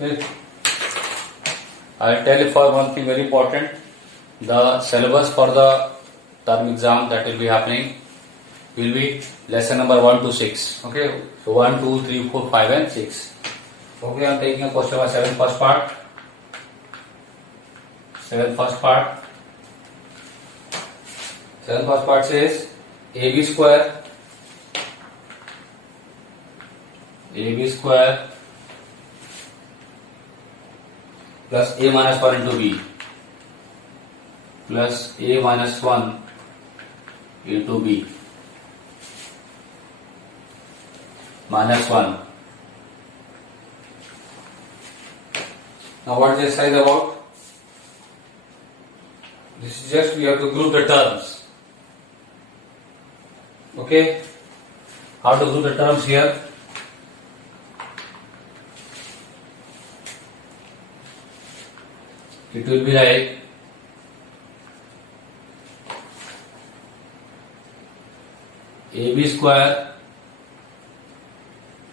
Okay. I'll tell you for one thing very important. The syllabus for the term exam that will be happening will be lesson number 1 to 6. Okay. So 1, 2, 3, 4, 5 and 6. Okay. I'm taking a question by 7 first part. 7 first part. 7 first part says AB square plus A minus 1 into B plus A minus 1 into B minus 1. Now what is this exercise about? This is just we have to group the terms. Okay? How to group the terms here? It will be like AB square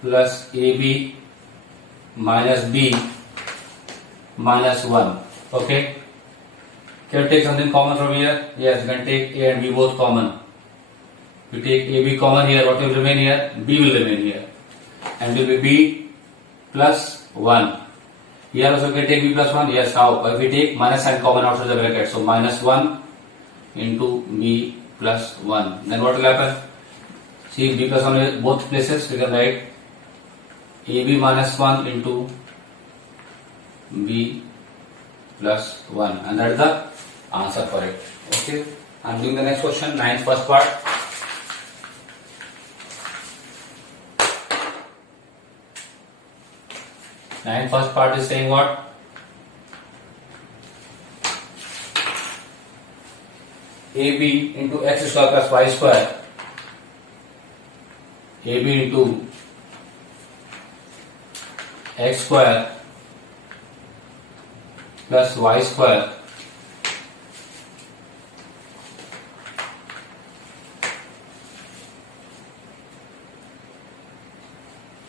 plus AB minus B minus 1. Okay? Can you take something common from here? Yes, you can take A and B both common. You take AB common here, what will remain here? B will remain here. And it will be B plus 1. Here also we can take B plus 1. Yes, how? If we take minus sign common outside the bracket. So minus 1 into B plus 1. Then what will happen? See, B plus 1 is both places. We can write AB minus 1 into B plus 1. And that is the answer for it. Okay. I am doing the next question, 9th first part. And first part is saying what? AB into x square plus y square. AB into x square plus y square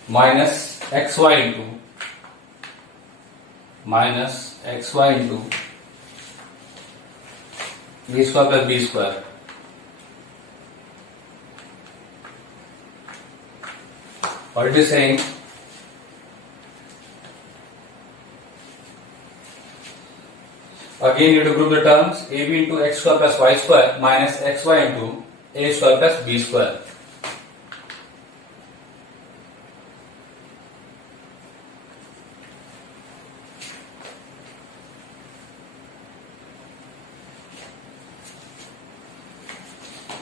minus xy into b square plus b square. What it is saying? Again you have to group the terms AB into x square plus y square minus xy into a square plus b square.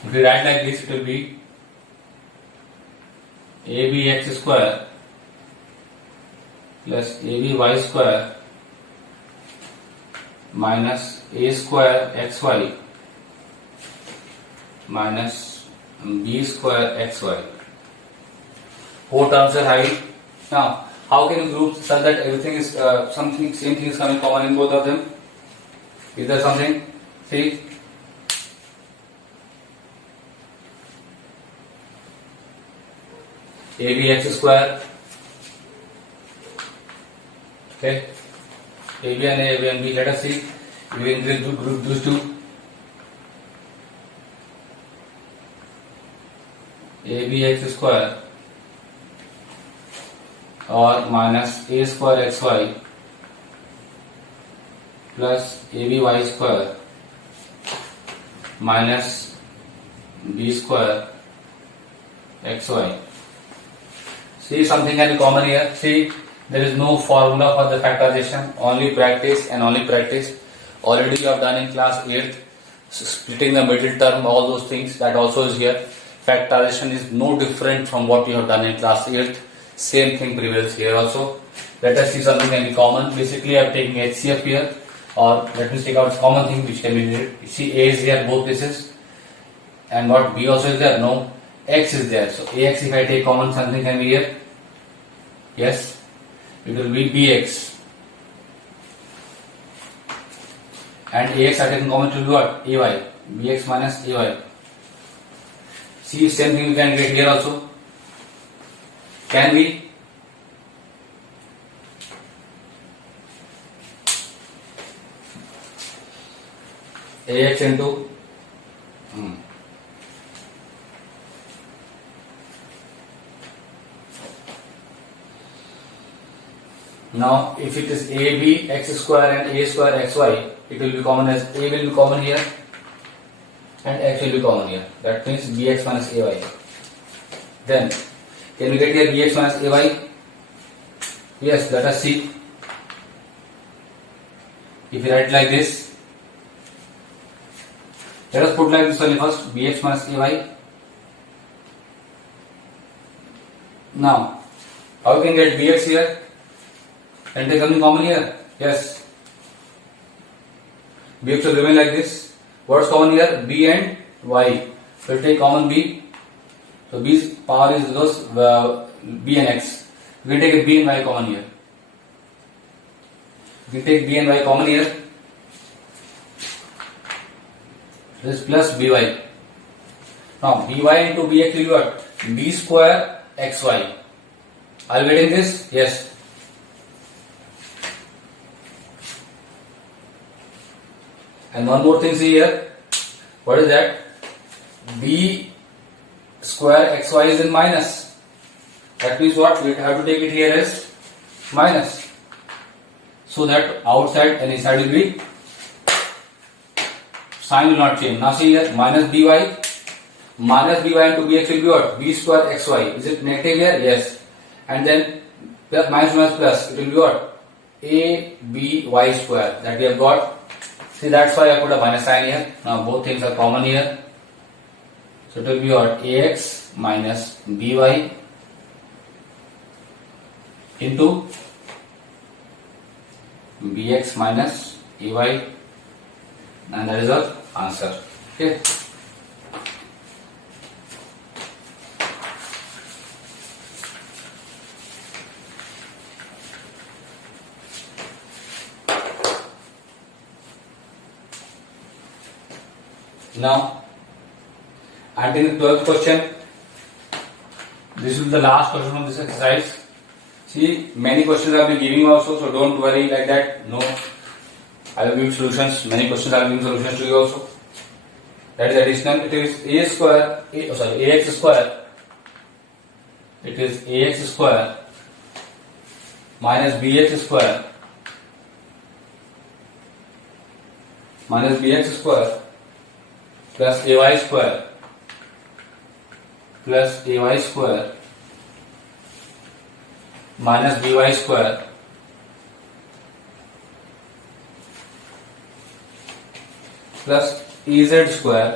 If we write like this, it will be ABX square plus ABY square minus A square XY minus B square XY. Four terms are having. Now, how can you group such that everything is same thing is coming common in both of them? Is there something? See. ABX square, okay, AB and A, AB and B, let us see, we will group those two, ABX square or minus A square XY plus ABY square minus B square XY. See, something can be common here. See, there is no formula for the factorization, only practice and only practice. Already you have done in class 8th, splitting the middle term, all those things, that also is here. Factorization is no different from what you have done in class 8th. Same thing prevails here also. Let us see something can be common. Basically, I am taking HCF here, or let me take out common thing which can be needed. See, A is here both places, and what B also is there? No. X is there. So AX, if I take common, something can be here. Yes, it will be BX. And AX are taken common to be what? AY. BX minus AY. See, same thing we can get here also. Can we? ax into now if it is ab x square and a square xy, it will be common as a will be common here and x will be common here. That means bx minus ay. Then can we get here bx minus ay? Yes, let us see. If you write like this, let us put like this only first, bx minus ay. Now, how we can get bx here? Can take something common here? Yes. Bx will remain like this. What's common here? B and y. We'll take common b. So b's power is those b and x. We can take a b and y common here. We take b and y common here. This plus by. Now by into bx will be what? B square xy. Are you getting this? Yes. And one more thing, see here. What is that? B square xy is in minus. That means what? We have to take it here as minus. So that outside and inside will be, sign will not change. Now see here, minus by into bx will be what? B square xy. Is it negative here? Yes. And then plus minus plus, it will be what? A b y square. That we have got. See, that's why I put a minus sign here. Now both things are common here. So it will be what? Ax minus by into bx minus ay, and that is our answer. Okay. Now, and in the 12th question, this will be the last question from this exercise. See, many questions I will be giving also, so don't worry like that. No, I will give solutions. Many questions I will give solutions to you also. That is additional. It is ax square. It is ax square minus bx square plus ay square minus by square plus az square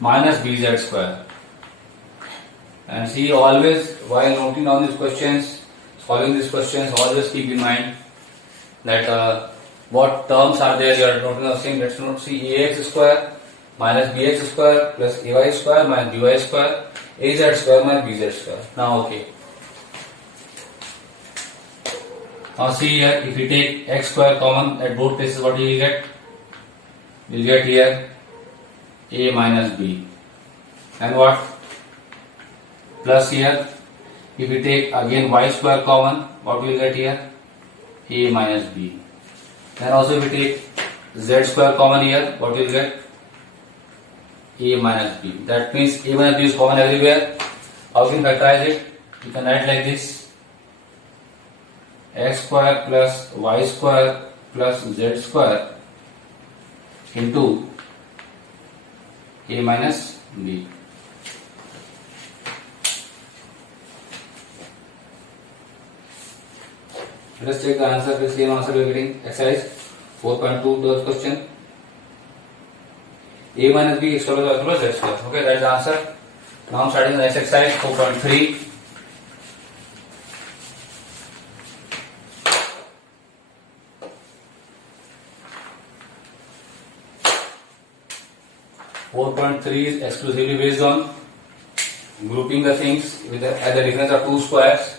minus bz square. And see, always while noting down these questions, solving these questions, always keep in mind that what terms are there you are noting down saying. Let's note, see, ax square minus bx square plus ay square minus by square, az square minus bz square. Now okay. Now see here, if we take x square common at both places, what you will get? You will get here a minus b. And what? Plus here, if we take again y square common, what we will get here? A minus b. Then also if we take z square common here, what we will get? A minus b. That means a minus b is common everywhere. How can we factorize it? You can write like this: x square plus y square plus z square into a minus b. Let us check the answer. The same answer we are getting. Exercise 4.2 those question. A minus b is equal to z square. Okay, that is the answer. Now I am starting the next exercise 4.3. is exclusively based on grouping the things with at the difference of two squares.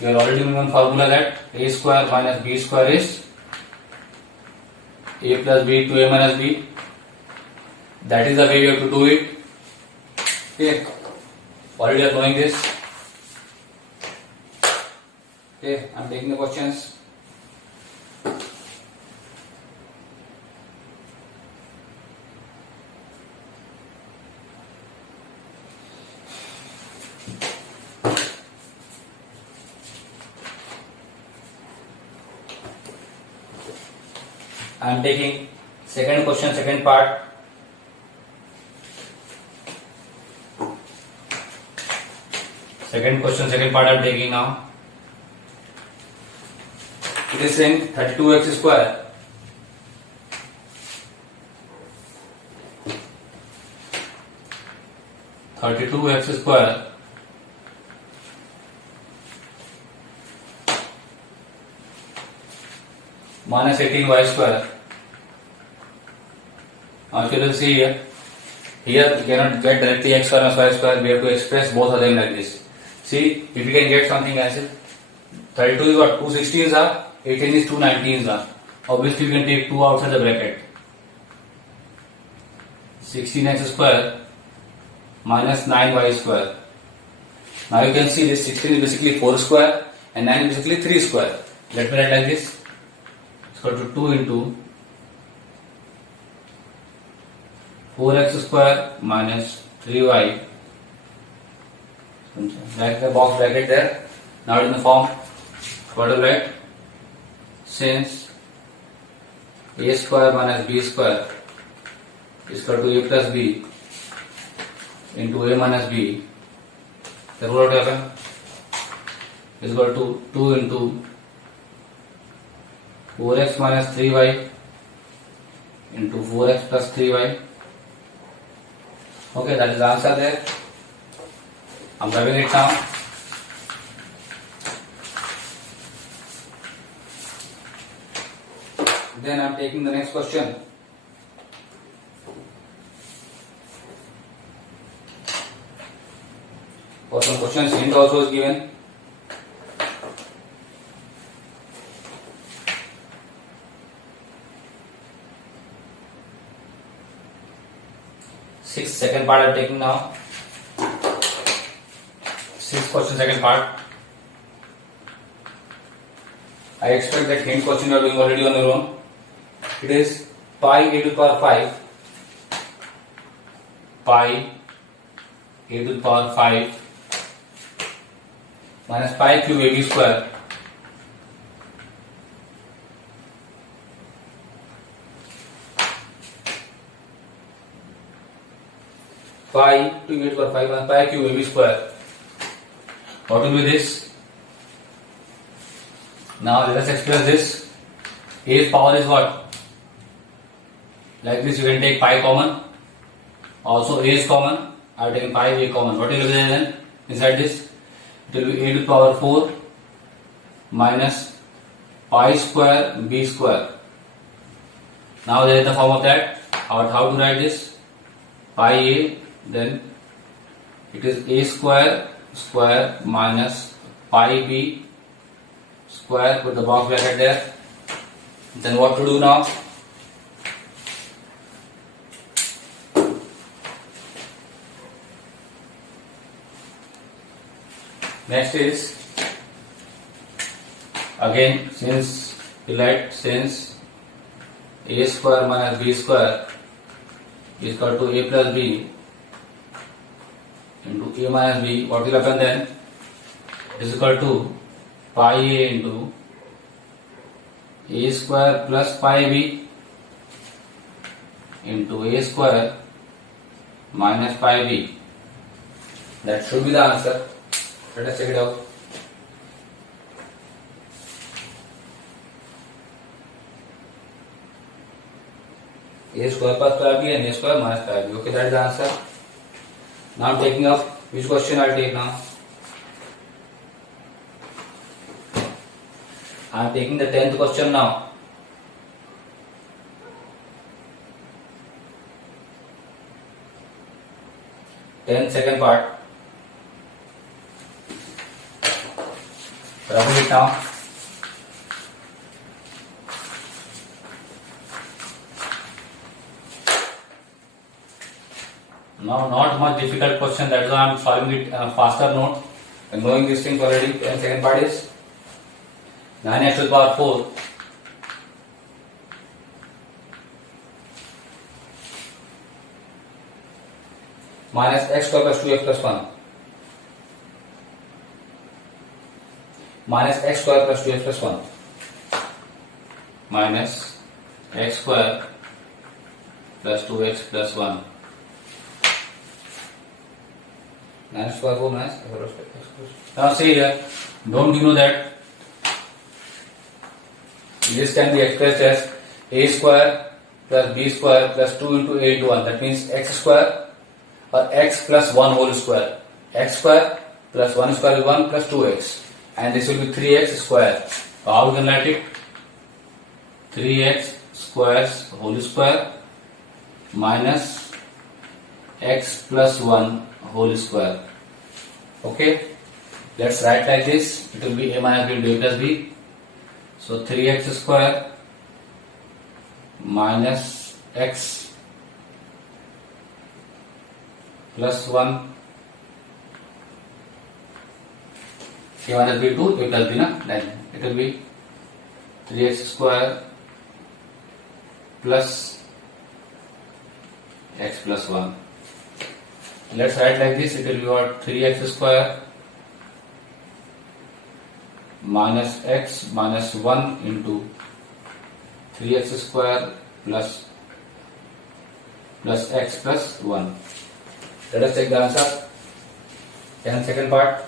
We are already in one formula that a square minus b square is a plus b to a minus b. That is the way we have to do it. Okay. Already are knowing this. Okay, I'm taking the questions. I'm taking second question, second part. Second question, second part I'm taking now. It is saying 32x square minus 18y square. Now if you will see here we cannot get directly x square minus y square, we have to express both of them like this. See, if we can get something as if 32 is what? 2 16s are, 18 is 2 19s are. Obviously we can take 2 outside the bracket. 16x square minus 9y square. Now you can see this 16 is basically 4 square and 9 is basically 3 square. Let me write like this. It's equal to 2 into 4x square minus 3y. Like the box bracket there. Now in the form, what to write? Since a square minus b square is equal to a plus b into a minus b, then what will happen? Is equal to 2 into 4x minus 3y into 4x plus 3y. Okay, that is the answer there. I'm writing it down. Then I'm taking the next question. For some questions, hint also is given. Sixth, second part I'm taking now. Sixth question, second part. I expect that hint question you are doing already on your own. It is pi a to the power 5. Pi a to the power 5 minus pi cube ab square pi to a to the power 5 minus pi cube ab square. What will be this? Now let us express this. A's power is what? Like this you can take pi common. Also a is common. I have taken pi a common. What will be there then? Inside this? It will be a to the power 4 minus pi square b square. Now there is the form of that. How to write this? Pi a, then it is a square minus pi b square, put the box bracket there. Then what to do now? Next is again since a square minus b square is equal to a plus b into a minus b, what will happen then? It is equal to pi a into a square plus pi b into a square minus pi b. That should be the answer. Let us check it out. A square plus pi b and a square minus pi b. Okay, that is the answer. Now I am taking up which question I will take now. I am taking the 10th question now. 10th second part. Roughing it now. Now not much difficult question, that's why I am solving it on a faster note. And knowing these things already. And second part is 9x to the power 4 minus x square plus 2x plus 1 minus x square plus 2x plus 1 minus x square plus 2x plus 1 minus square 4 minus x square plus now see here, don't you know that this can be expressed as a square plus b square plus 2 into a into 1, that means x square or x plus 1 whole square, x square plus 1 square is 1 plus 2x, and this will be 3x square. So how we can write it? 3x squares whole square minus x plus 1 whole square. Okay, let's write like this. It will be a minus b, a plus b. So 3x square minus x plus 1 a minus b 2 a plus b, then it will be 3x square plus x plus 1. Let's write like this. It will be what? 3x square minus x minus 1 into 3x square plus x plus 1. Let us take the answer. And second part.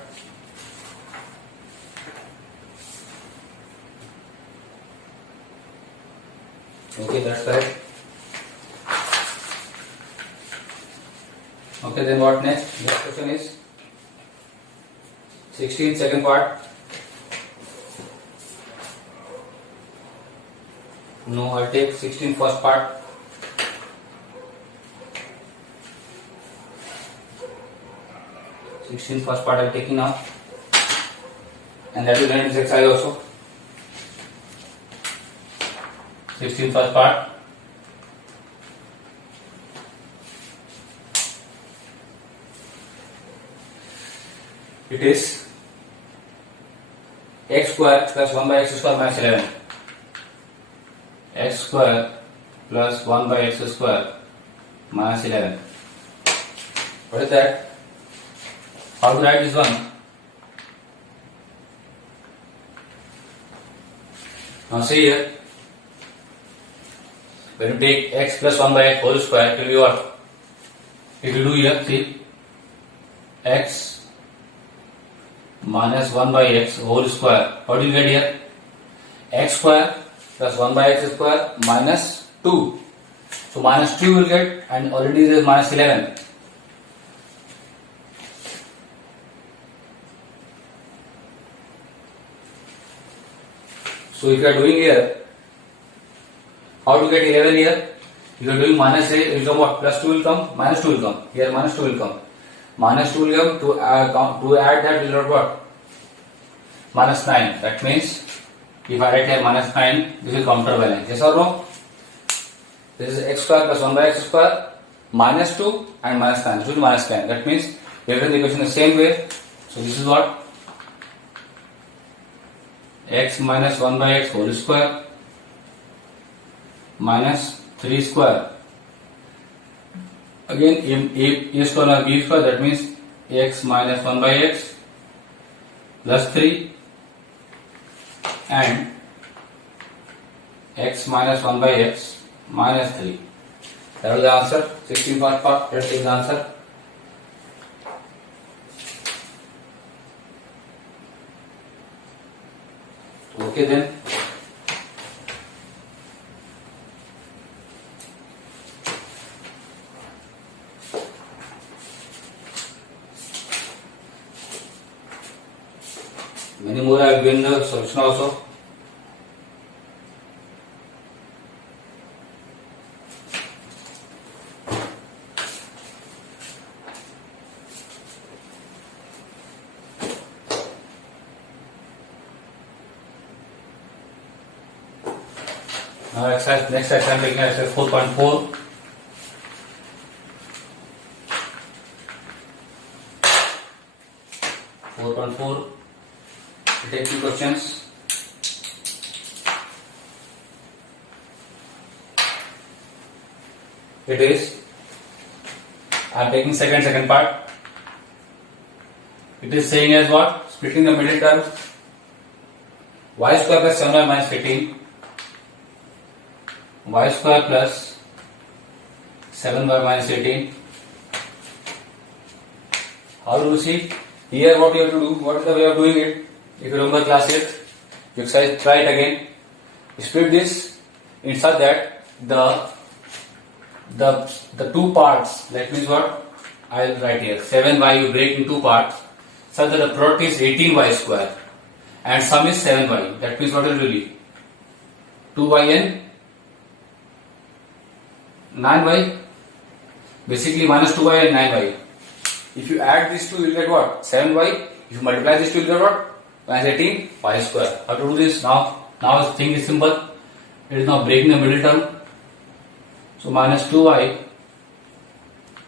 Okay, that's correct. Okay, then what next? Next question is 16th second part. No, I'll take 16th first part. First part I'm taking now, and that will end this exercise also. 16th first part. It is x square plus 1 by x square minus 11. X square plus 1 by x square minus 11. What is that? How to write this one? Now see here, when you take x plus 1 by x whole square, it will be what? If you do here, see, x minus 1 by x whole square. What do you get here? X square plus 1 by x square minus 2. So minus 2 you will get, and already there is minus 11. So if you are doing here, how to get 11 here? If you are doing minus a, it will come what? Plus 2 will come, minus 2 will come. Here minus 2 will come. Minus 2 will come, to add that will get what? Minus 9. That means, if I write here minus 9, this will counterbalance. Yes or no? This is x square plus 1 by x square, minus 2 and minus 9. This will be minus 10. That means, we have written the equation the same way. So this is what? X minus 1 by x whole square minus 3 square. Again, a square or b square, that means x minus 1 by x plus 3 and x minus 1 by x minus 3. That was the answer. 16 part. Let's take the answer. Okay then. Many more I have given the solution also. Now next exercise I am taking exercise 4.4. Take two questions. It is, I am taking second part. It is saying as what? Splitting the middle term. Y square plus 7y minus 18. Y square plus 7y minus 18. How do you see? Here what you have to do, what is the way of doing it? If you remember class 8, you exercise, try it again. Split this in such that the two parts, that means what? I will write here, 7y you break in two parts, such that the product is 18y square and sum is 7y. That means what will be? 2y and 9y. Basically minus 2y and 9y. If you add these two, you will get what? 7y. If you multiply these two, you will get what? Minus 18 y square. How to do this now? Now the thing is simple. It is now breaking the middle term. So minus 2y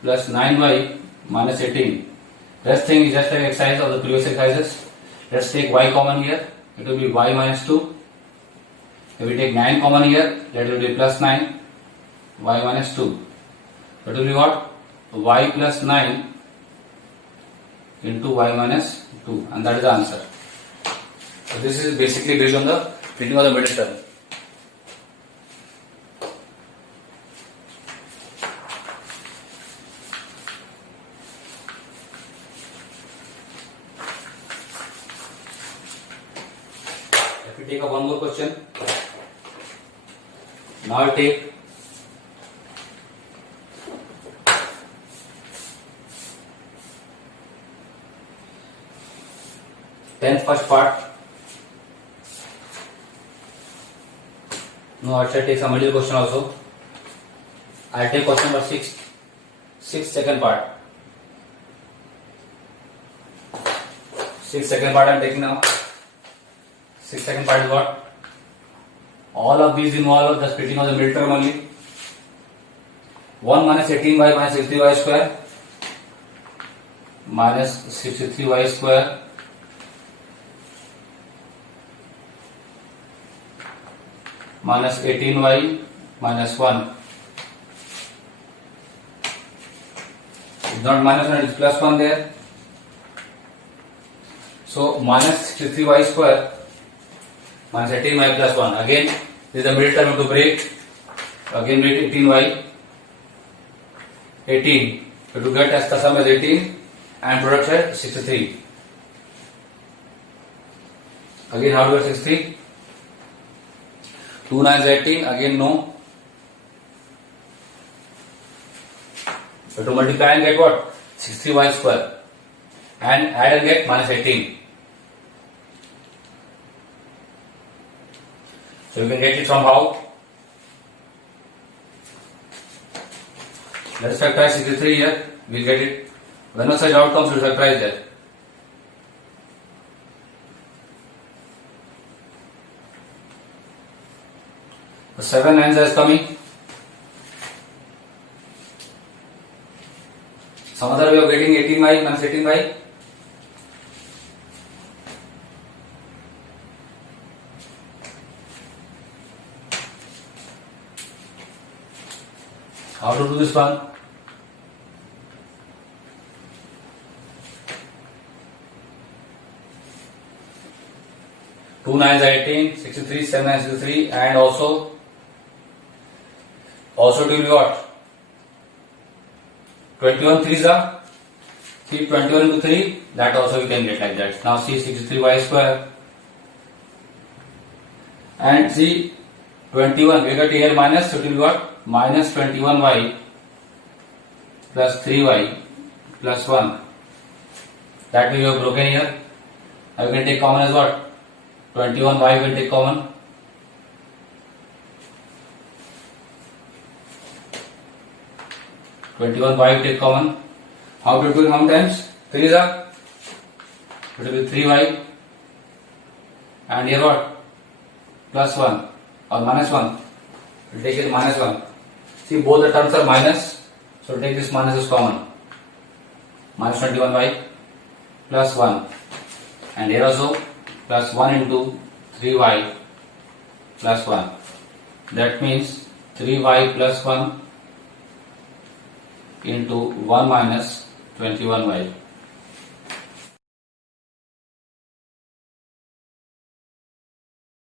plus 9y minus 18. Rest thing is just like exercise of the previous exercises. Let's take y common here. It will be y minus 2. If we take 9 common here, that will be plus 9 y minus 2. That will be what? Y plus 9 into y minus 2, and that is the answer. So this is basically based on the splitting of the middle term. Let me take up one more question. Now I take first part. No, I shall take some middle question also. I will take question number 6, second part. 6 second part I am taking now. 6 second part is what? All of these involve the splitting of the middle term only. 1 minus 18y minus 63y square minus 63y square minus 18y minus 1. It's not minus 1, it's plus 1 there. So minus 63y square minus 18y plus 1. Again, this is the middle term to break. Again, break 18y. 18. So to get as the sum as 18 and product is 63. Again, how to get 63? 2 9 is 18, again no. So to multiply and get what? 63y square. And add and get minus 18. So you can get it somehow. Let us factorize 63 here. We will get it. Whenever such outcomes, we will factorize that. So 7 9 is coming. Some other way of getting 18y minus 18y. How to do this one? Two 9 is 18, 63, 7 9 is 63, and also it will be what? 21 3 is a, see 21 into 3, that also we can get like that. Now see 63y square, and see 21, we got here minus, so it will be what? Minus 21y plus 3y plus 1. That way you have broken here. Now we can take common as what? 21y we will take common. y take common. How to do it? How many times? 3 is a, it will be 3y, and here what? Plus 1 or minus 1. We will take it minus 1. See, both the terms are minus, so take this minus as common. Minus 21y plus 1, and here also plus 1 into 3y plus 1. That means 3y plus 1 into 1 minus 21y.